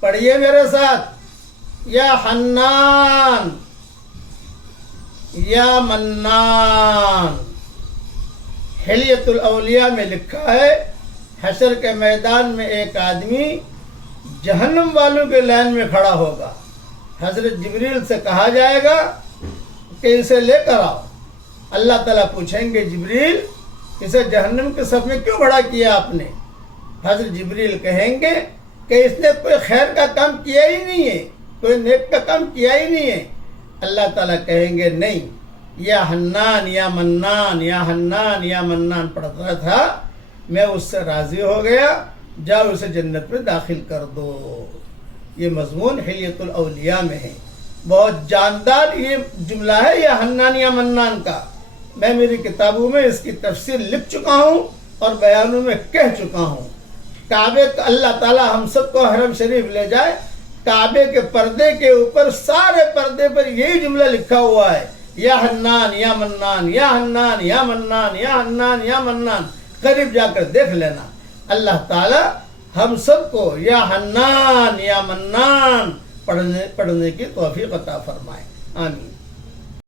پڑھیے میرے ساتھ، یا حنان یا منان۔ حلیۃ الاولیاء میں لکھا ہے حشر کے میدان میں ایک آدمی جہنم والوں کے لائن میں کھڑا ہوگا، حضرت جبریل سے کہا جائے گا کہ اسے لے کر آؤ۔ اللہ تعالیٰ پوچھیں گے جبریل اسے جہنم کے صف میں کیوں کھڑا کیا آپ نے؟ حضرت جبریل کہیں گے کہ اس نے کوئی خیر کا کام کیا ہی نہیں ہے، کوئی نیک کا کام کیا ہی نہیں ہے۔ اللہ تعالیٰ کہیں گے نہیں، یا حنان یا منان، یا حنان یا منان پڑھتا تھا، میں اس سے راضی ہو گیا، جاؤ اسے جنت میں داخل کر دو۔ یہ مضمون حلیۃ الاولیاء میں ہے، بہت جاندار یہ جملہ ہے یا حنان یا منان کا۔ میں میری کتابوں میں اس کی تفسیر لکھ چکا ہوں اور بیانوں میں کہہ چکا ہوں۔ کعبے کا اللہ تعالیٰ ہم سب کو حرم شریف لے جائے، کعبے کے پردے کے اوپر سارے پردے پر یہی جملہ لکھا ہوا ہے، یا حنان یا منان، یا حنان یا منان، یا حنان یا منان۔ قریب جا کر دیکھ لینا۔ اللہ تعالیٰ ہم سب کو یا حنان یا منان پڑھنے کی توفیق عطا فرمائے، آمین۔